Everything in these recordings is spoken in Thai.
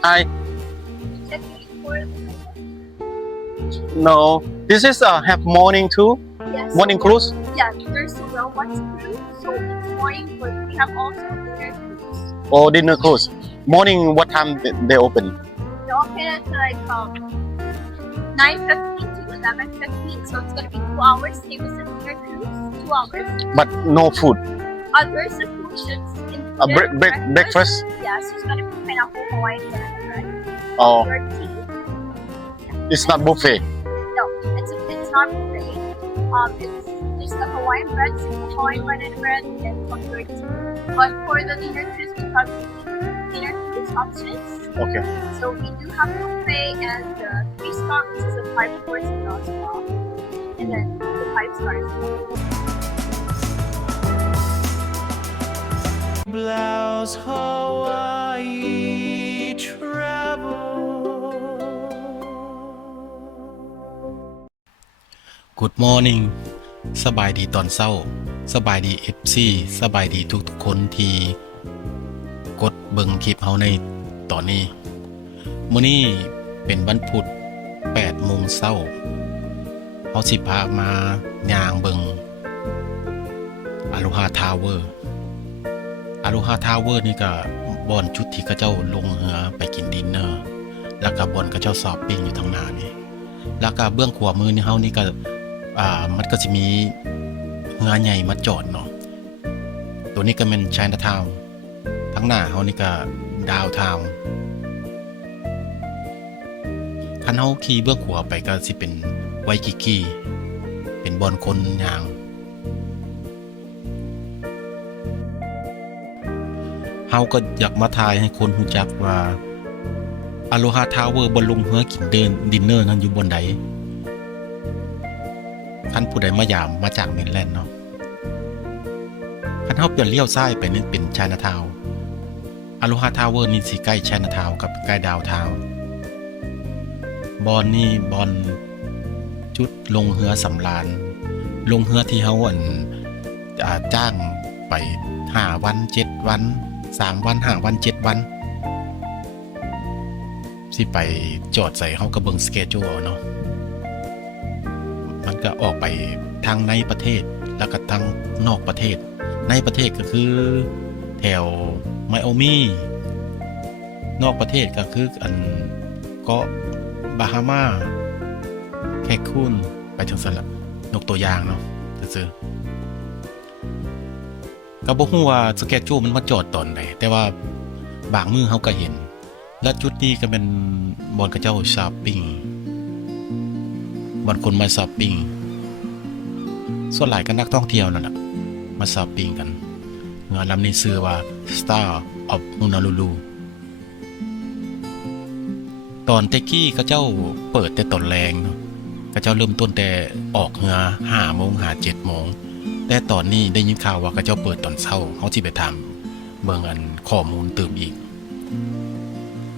Hi. Checking for No. This is have morning too? yes. Morning cruise? Yeah, there's a well-watched cruise, so it's morning, but we have also dinner cruise. Or dinner cruise? Morning, what time they open? They open at like 9:15 to 11:15, so it's going to be 2 hours. Same as the dinner cruise, 2 hours. But no food. There's a cruise ships in Breakfast? Yes, it's going to be pineapple Hawaiian bread. Oh, Or tea. it's not buffet. No, it's not buffet. It's just the Hawaiian bread, simple Hawaiian bread, and your tea. But for the dinner cruise, we have dinner cruise options. Okay. So we do have buffet and the 3-star, which is a 5-course meal as well. And then the 5 stars. Blouse Hawaii travel Good morning สบายดีตอนเช้าสบายดี FC สบายดีทุกๆคนที่กดเบิ่งคลิปเฮาในตอนนี้มื้อนี้เป็นวันพุธ 8:00 นเช้าเฮาสิพามาย่างเบิ่ง Aloha Tower Aloha Tower นี่ก็บ่อนจุดที่เขาเจ้าลงเรือไปกินดินเนอร์แล้วก็บ่อนเขาเจ้าช้อปปิ้งอยู่ทางหน้านี่แล้วก็เบื้องขวามือนี่เฮานี่ก็มันก็สิมีเรือใหญ่มาจอดเนาะตัวนี้ก็เป็น Chinatown ทั้งหน้าเฮานี่ก็ Downtown คันเฮาขี่เบื้องขวาไปก็สิเป็นไวกิกิเป็นบ่อนคนย่างเฮาก็อยากมาทายให้คนรู้จักว่า Aloha Tower บนลงเรือกินดินเนอร์นั้นอยู่บนใดคันผู้ใดมายามมาจากเมนแลนด์เนาะคันเฮาเปลี่ยนเลี้ยวซ้ายไปนี่เป็น Chinatown Aloha Tower นี่สิใกล้ Chinatown กับใกล้ Downtown บอนนี่บอนจุดลงเรือสำราญลงเรือที่เฮาจ้างไป5วัน7วัน3วัน5วัน7วันสิไปจอดใส่เฮาก็เบิ่งสเกจูเอาเนาะมันก็ออกไปทางในประเทศแล้วก็ทางนอกประเทศในประเทศก็คือแถวไมอามี่นอกประเทศก็คือเกาะบาฮามาแคคูนไปจังซั่นล่ะยกตัวอย่างเนาะซื่อๆก็บ่ฮู้ว่าสเกจูมันมาจอดตอนใดแต่ว่าบางมื้อเฮาก็เห็นและจุดนี้ก็เป็นบ่อนเขาเจ้าช้อปปิ้งบ่อนคนมาช้อปปิ้งส่วนหลายก็นักท่องเที่ยวนั่นน่ะมาช้อปปิ้งกันเรือลำนี้ชื่อว่า Star of Honolulu ตอนเตกี้เขาเจ้าเปิดแต่ตอนแรงเนาะเขาเจ้าเริ่มต้นแต่ออกเรือ 5:00 น 7:00 นแต่ตอนนี้ได้ยินข่าวว่าเขาเจ้าเปิดตอนเช้าเฮาสิไปถามเบิ่งข้อมูลเติมอีก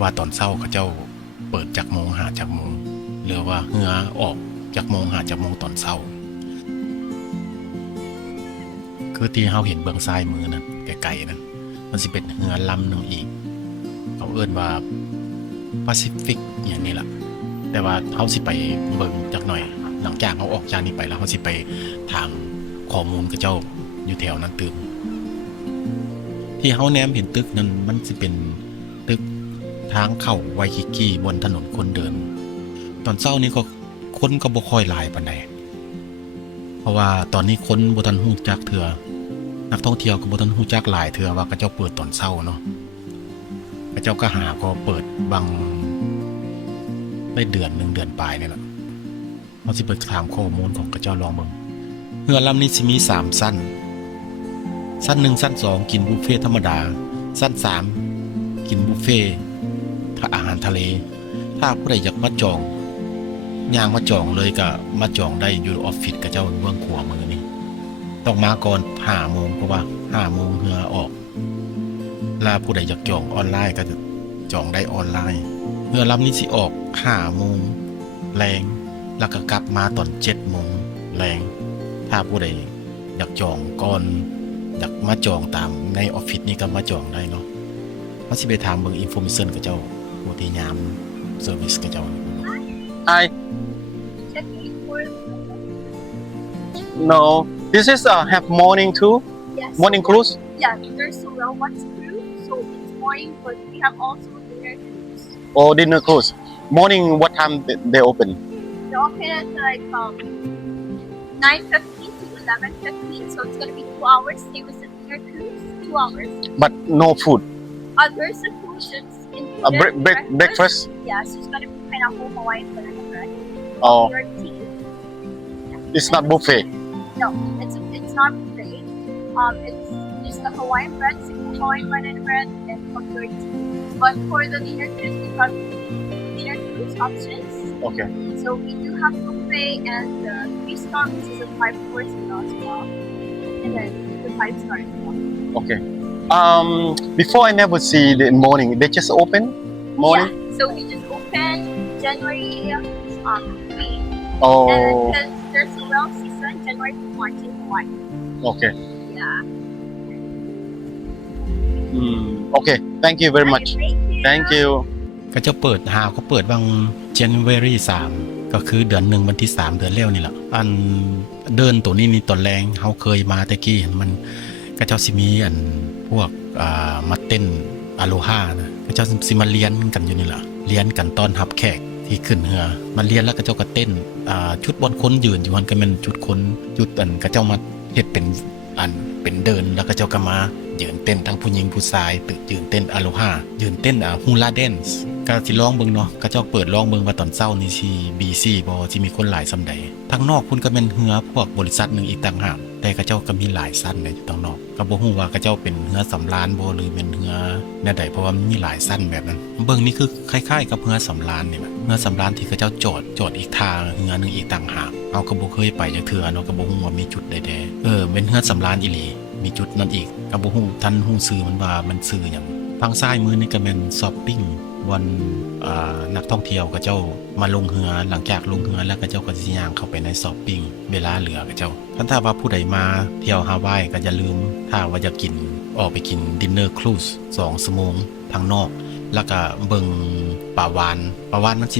ว่าตอนเช้าเขาเจ้าเปิดจากโมงหาจากโมงหรือว่าเรือออกจากโมงหาจากโมงตอนเช้าคือที่เฮาเห็นเบื้องซ้ายมือนั่นไกลๆนั่นมันสิเป็นเรือลำนึงอีกเขาเอิ้นว่า Pacific อย่างนี้ล่ะแต่ว่าเฮาสิไปเบิ่งจักหน่อยหลังจากเฮาออกจากนี้ไปแล้วเฮาสิไปถามข้อมูลกับเจ้าอยู่แถวนั้นตึกที่เฮาแนมเห็นตึกนั้นมันสิเป็นตึกทางเข้าไวกิกิบนถนนคนเดินตอนเช้านี้ก็คนก็บ่ค่อยหลายปานใดเพราะว่าตอนนี้คนบ่ทันฮู้จักเทื่อนักท่องเที่ยวก็บ่ทันฮู้จักหลายเทื่อว่าเขาเจ้าเปิดตอนเช้าเนาะเขาเจ้าก็หาก็เปิดบางได้เดือน1เดือนปลายนี่ล่ะเฮาสิไปถามข้อมูลของเขาเจ้าลองเบิ่งเรือลำนี้สิมี3ชั้นชั้น1ชั้น2กินบุฟเฟ่ธรรมดาชั้น3กินบุฟเฟ่อาหารทะเลถ้าผู้ใดอยากมาจองย่างมาจองเลยก็มาจองได้อยู่ออฟฟิศกับเจ้าเบื้องขวามือนี่ต้องมาก่อน 5:00 นเพราะว่า 5:00 นเรือออกแล้วผู้ใดอยากจองออนไลน์ก็จะจองได้ออนไลน์เรือลำนี้สิออก 5:00 นแรงแล้วก็กลับมาตอน 7:00 นแรงถ้าผู้ใดอยากจองก่อนอยากมาจองตามในออฟฟิศนี่ก็มาจองได้เนาะเฮาสิไปถามเบิ่งอินโฟเมชั่นกับเจ้า ผู้ที่ยามเซอร์วิสกับเจ้า Hi. Checking for No. This is have morning too. yes. Morning cruise. Yeah, there's a well one cruise, so it's morning, but we have also dinner cruise. Or dinner cruise. Morning, what time they open? They open at like 9:15 to 11:15, so it's gonna be 2 hours. Stay with the dinner cruise, 2 hours. But no food. There's a cruise that's included Breakfast. Yeah, so it's gonna be pineapple Hawaiian banana bread. Oh, Your tea. it's not buffet. No, it's not buffet. It's just the Hawaiian bread, simple Hawaiian banana bread, and your tea. But for the dinner cruise, we have dinner cruise options. Okay. So we do have buffet and the 3-star, which is a 5-course meal as well. And then the 5-star as well. Okay. Before I never see the morning. They just open morning. Yeah, so we just opened January 3. Oh, And then there's a well season, January to March in Hawaii. okay. Yeah. Okay. Thank you very much. Thank you. Thank you. ก็เจ้าเปิดหาวก็เปิดวัง January 3 ก็คือเดือน1วันที่3เดือนแล้วนี่ล่ะอันเดินตัวนี้นี่ตอนแรงเฮาเคยมาแต่กี้มันก็เจ้าสิมีอันพวกมาเต้นอโลฮานะก็เจ้าสิมาเรียนกันอยู่นี่ล่ะเรียนกันต้อนรับแขกที่ขึ้นเรือมาเรียนแล้วก็เจ้าก็เต้นชุดบนคนยืนอยู่มันก็แม่นชุดคนจุดอันก็เจ้ามาเฮ็ดเป็นอันเป็นเดินแล้วก็เจ้าก็มายืนเต้นทั้งผู้หญิงผู้ชายยืนเต้นอโลฮายืนเต้นฮูลาแดนซ์ก็สิลองเบิ่งเนาะก็เจ้าเปิดลองเบิ่งว่าตอนเช้านี่สิบีซี่บ่สิมีคนหลายซำใดทางนอกพุ่นก็แม่นเรือพวกบริษัทนึงอีกต่างหากแต่ก็เจ้าก็มีหลายชั้นในทางนอกก็บ่ฮู้ว่าก็เจ้าเป็นเรือสำราญบ่หรือเป็นเรือแนวใดเพราะว่ามันมีหลายชั้นแบบนั้นเบิ่งนี่คือคล้ายๆกับเรือสำราญนี่แหละเรือสำราญที่เขาเจ้าจอดอีกทางเรือนึงอีกต่างหากเอาก็บ่เคยไปจักเทื่อเนาะก็บ่ฮู้ว่ามีจุดใดๆเป็นเรือสำราญอีหลีมีจุดนั้นอีกก็บ่ฮู้ทันฮู้ชื่อมันว่ามันชื่อหยังทางซ้ายมือนี่ก็แม่นช้อปปิ้งวันนักท่องเที่ยวก็เจ้ามาลงเรือหลังจากลงเรือแล้วก็เจ้าก็สิย่างเข้าไปในช้อปปิ้งเวลาเหลือก็เจ้าถ้าว่าผู้ใดมาเที่ยวฮาวายก็อย่าลืมถ้าว่าอยากกินออกไปกินดินเนอร์ครูซ2ชั่วโมงทางนอกแล้วก็เบิ่งปลาวาฬมัน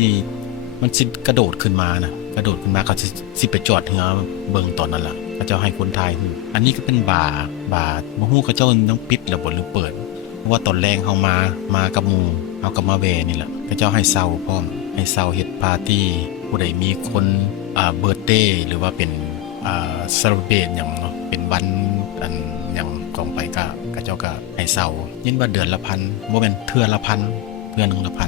สิกระโดดขึ้นมานะกระโดดขึ้นมาเขาสิไปจอดเรือเบิ่งตอนนั้นล่ะเขาเจ้าให้คนถ่ายรูปอันนี้ก็เป็นบาร์บ่ฮู้เขาเจ้าต้องปิดแล้วบ่หรือเปิดเพราะว่าตอนแรงเฮามากับหมู่เฮาก็มาแวนี่ล่ะเขาเจ้าให้เซาพร้อมให้เซาเฮ็ดปาร์ตี้ผู้ใดมีคนเบิร์ธเดย์หรือว่าเป็นเซเลบเรตหยังเนาะเป็นวันอันหยังของไปก็เขาเจ้าก็ให้เซายินว่าเดือนละ 1,000 บ่แม่นเทื่อละ 1,000 เทื่อนึงละ 1,000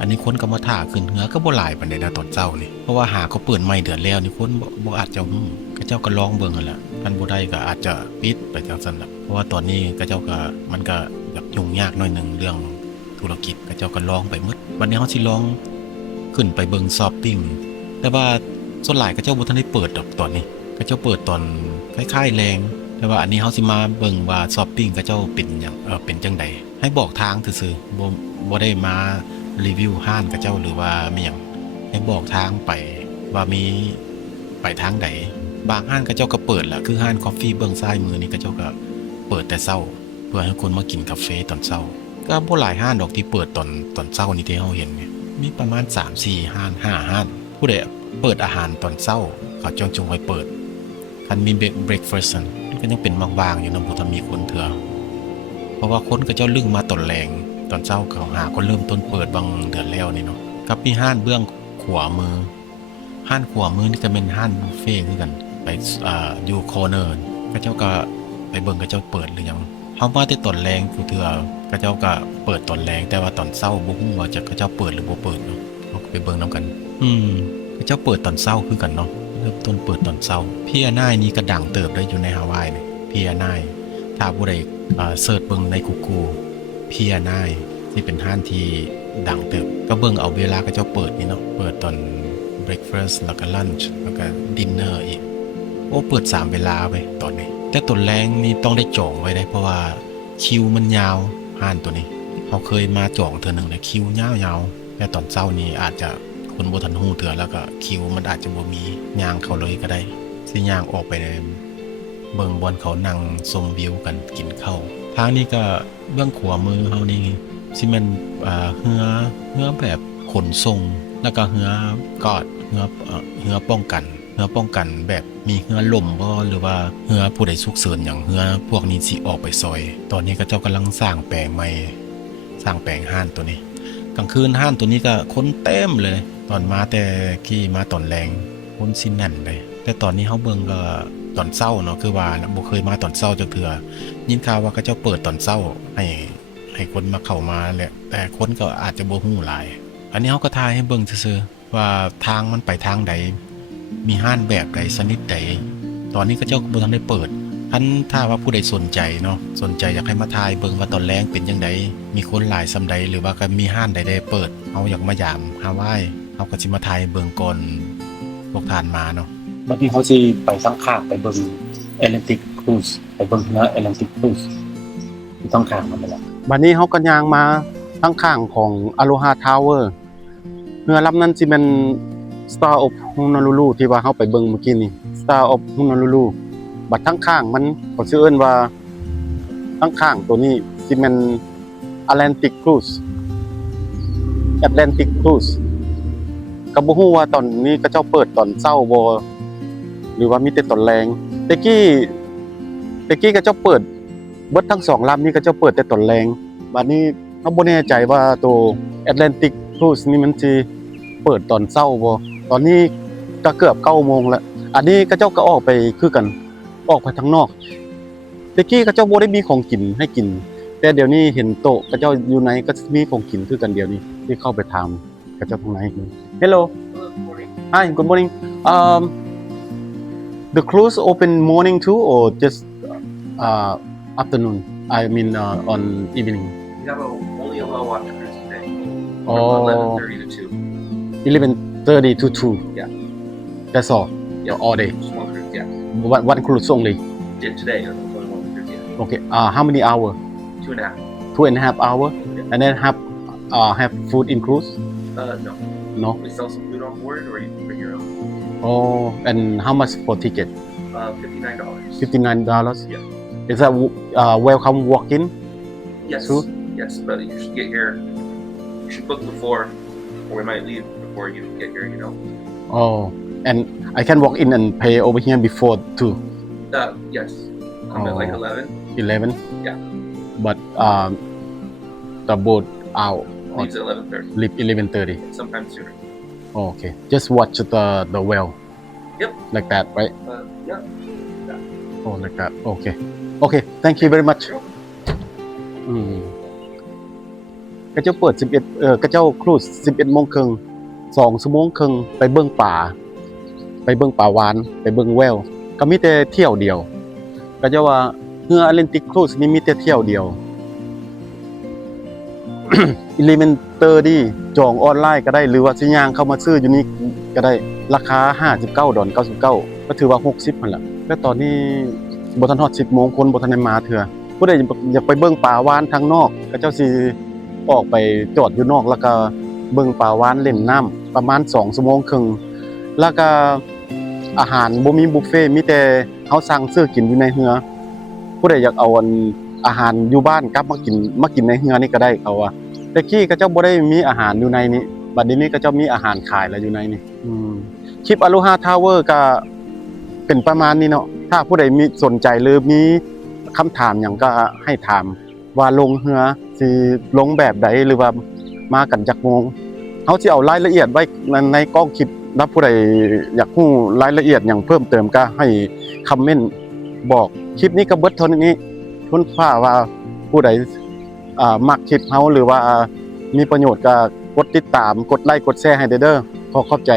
อันนี้คนก็มาท่าขึ้นเรือก็บ่หลายปานใดนะตอนเช้านี่เพราะว่าหาเขาเปิดใหม่เดือนแล้วนี่คนบ่อาจจะฮู้เขาเจ้าก็ลองเบิ่งหั่นล่ะคันบ่ได้ก็อาจจะปิดไปจังซั่นล่ะเพราะว่าตอนนี้เขาเจ้าก็มันก็แบบยุ่งยากหน่อยนึงเรื่องธุรกิจเขาเจ้าก็ลองไปหมดวันนี้เฮาสิลองขึ้นไปเบิ่งช้อปปิ้งแต่ว่าส่วนหลายเขาเจ้าบ่ทันได้เปิดดอกตอนนี้เขาเจ้าเปิดตอนคล้ายๆแรงแต่ว่าอันนี้เฮาสิมาเบิ่งว่าช้อปปิ้งเขาเจ้าเป็นหยังเป็นจังได๋ให้บอกทางซื่อๆบ่ได้มารีวิวห้านกับเจ้าหรือว่ามีหยังให้บอกทางไปว่ามีไปทางใดบางห้านกับเจ้าก็เปิดล่ะคือห้านกาแฟเบื้องซ้ายมือนี่กับเจ้าก็เปิดแต่เช้าเพื่อให้คนมากินกาแฟตอนเช้าก็บ่หลายห้านดอกที่เปิดตอนเช้านี่ที่เฮาเห็นมีประมาณ 3-4 ห้าน 5 ห้านผู้ใดเปิดอาหารตอนเช้าเขาจงไว้เปิดคันมีเบรคฟาสต์ก็ยังเป็นบางๆอยู่นำบ่ทันมีคนเถื่อเพราะว่าคนกับเจ้าลึงมาตอนแรงตอนเช้าเขาหาก็เริ่มต้นเปิดบางเดือนแล้วนี่เนาะกับมีห้านเบื้องขวามือห้านขวามือนี่ก็เป็นห้านบุฟเฟ่ต์คือกันไปอยู่คอร์เนอร์ก็เจ้าก็ไปเบิ่งก็เจ้าเปิดหรือยังเฮามาแต่ตอนแรงคือเทื่อก็เจ้าก็เปิดตอนแรงแต่ว่าตอนเช้าบ่ฮู้ว่าจะก็เจ้าเปิดหรือบ่เปิดเนาะเฮาก็ไปเบิ่งนํกันก็เจ้าเปิดตอนเช้าคือกันเนาะเริ่มต้นเปิดตอนเช้าพี่อาน่ายนี่ก็ดังเติบได้อยู่ในฮาวายนี่พี่อาน่ายถ้าผู้ใดเสิร์ชเบิ่งใน Google พี่อาน่ายที่เป็นห้านที่ดังเติบก็เบิ่งเอาเวลาก็เจ้าเปิดนี่เนาะเปิดตอน breakfast แล้วก็ lunch แล้วก็ dinner อีกโอ้เปิด3เวลาไปตอนนี้แต่ตอนแรงนี่ต้องได้จองไว้ได้เพราะว่าคิวมันยาวห้านตัวนี้เฮาเคยมาจองเทื่อนึงแล้วคิวยาวๆแต่ตอนเช้านี้อาจจะคนบ่ทันฮู้เทื่อแล้วก็คิวมันอาจจะบ่มีย่างเข้าเลยก็ได้สิย่างออกไปเบิ่งบอนเขานั่งชมวิวกันกินข้าวทางนี้ก็เบื้องขวามือเฮานี่ สิแม่นเรือแบบขนส่งแล้วก็เรือกอดเรือป้องกันแบบมีเรือล่มบ่หรือว่าเรือผู้ใดฉุกเฉินหยังเรือพวกนี้สิออกไปซอย ตอนนี้ก็เจ้ากำลังสร้างแปลงใหม่สร้างแปลงห้านตัวนี้กลางคืนห้านตัวนี้ก็คนเต็มเลยตอนมาแต่กี้มาตอนแรงคนสิแน่นเลยแต่ตอนนี้เฮาเบิ่งก็ตอนเช้าเนาะคือว่าบ่เคยมาตอนเช้าจักเทื่อยินข่าวว่าเขาเจ้าเปิดตอนเช้าให้คนมาเข้ามาแหละแต่คนก็อาจจะบ่ฮู้หลายอันนี้เฮาก็ถ่ายให้เบิ่งซื่อๆว่าทางมันไปทางใดมีห้านแบบใดชนิดใดตอนนี้เขาเจ้าบ่ทันได้เปิดถ้าว่าผู้ใดสนใจเนาะสนใจอยากให้มาถ่ายเบิ่งว่าตอนแรงเป็นจังไดมีคนหลายซำใดหรือว่าก็มีห้านใดได้เปิดเฮาอยากมายามฮาวายเฮาก็สิมาถ่ายเบิ่งก่อนพวกท่านมาเนาะบัดนี้เฮาสิไปสังขารไปเบิ่ง Atlantic Cruise ไปเบิ่งเรือ Atlantic Cruise ที่ต้องการมันนั่นแหละ บัดนี้เฮาก็ย่างมาข้างๆของ Aloha Tower เรือลำนั้นสิแม่น Star of Honolulu ที่ว่าเฮาไปเบิ่งเมื่อกี้นี่ Star of Honolulu บัดข้างๆมันก็สิเอิ้นว่าข้างๆตัวนี้สิแม่น Atlantic Cruise ก็บ่ฮู้ว่าตอนนี้เขาเจ้าเปิดตอนเช้าบ่หรือว่ามีแต่ตอนแลงแต่กี้เขาเจ้าเปิดเบิดทั้ง2ลำนี้เขาเจ้าเปิดแต่ตอนแลงบัดนี้เฮาบ่แน่ใจว่าตัว Atlantic Cruise นี่มันสิเปิดตอนเช้าบ่ตอนนี้ก็เกือบ 9:00 นแล้วอันนี้เขาเจ้าก็ออกไปคือกันออกไปทางนอกแต่กี้เขาเจ้าบ่ได้มีของกินให้กินแต่เดี๋ยวนี้เห็นโต๊ะเขาเจ้าอยู่ไหนก็มีของกินคือกันเดี๋ยวนี้ที่เข้าไปถามเขาเจ้าทางไหน Hello Hi good morning the cruise open morning too or just afternoon I mean on evening We have only a low watch cruise today. Oh. 11:30 to 2. 11:30 to 2 Yeah. That's all Yeah. all day Just one cruise, yeah. one cruise only Did today, only one cruise, yeah. okay how many hour 2.5. 2.5 hour and then have food in cruise No. no We sell some food on board, or you can bring your own. oh and how much for ticket $59. $59 Yeah. is that welcome walk-in Yes. True? Yes, but you should get here. You should book before, or we might leave before you get here, you know. oh and I can walk in and pay over here before too Yes. At like 11. 11 Yeah. but the boat out Leaves at 11:30. leave 11:30 Sometimes sooner. oh, okay just watch the well Yep. like that right Yeah. oh like that okay thank you very much ก็เจ้าเปิด11ก็เจ้าครูซ 11:30 2 ชั่วโมงครึ่งไปเบิ่งป่าวานไปเบิ่งแววก็มีแต่เที่ยวเดียวก็เจ้าว่าเรือ Atlantic Cruise นี่มีแต่เที่ยวเดียว 11:30 จองออนไลน์ก็ได้หรือว่าสิย่างเข้ามาซื้ออยู่นี่ก็ได้ราคา$59.99ก็ถือว่า60นั่นแหละแต่ตอนนี้บ่ทันฮอด 10:00 นคนบ่ทันได้มาเทื่อผู้ใดอยากไปเบิ่งป่าวานทางนอกก็เจ้าสิออกไปจอดอยู่นอกแล้วก็เบิ่งป่าวานเล่นน้ำประมาณ2 ชั่วโมงครึ่งแล้วก็อาหารบ่มีบุฟเฟ่ต์มีแต่เฮาสั่งซื้อกินอยู่ในเรือผู้ใดอยากเอาอาหารอยู่บ้านกลับมากินในเรือนี่ก็ได้เขาว่าแต่กี้ก็เจ้าบ่ได้มีอาหารอยู่ในนี้บัดนี้ก็เจ้ามีอาหารขายแล้วอยู่ในนี้คลิป Aloha Tower ก็เป็นประมาณนี้เนาะถ้าผู้ใดมีสนใจหรือมีคำถามหยังก็ให้ถามว่าลงเรือสิลงแบบใดหรือว่ามากันจักโมงเฮาสิเอารายละเอียดไว้ในกล้องคลิปถ้าผู้ใดอยากรู้รายละเอียดหยังเพิ่มเติมก็ให้คอมเมนต์บอกคลิปนี้ก็เบิดเท่านี้คุณฟ้าว่าผู้ใดมักคลิปเฮาหรือว่ามีประโยชน์ก็กดติดตามกดไลค์กดแชร์ให้เด้อขอขอบใจ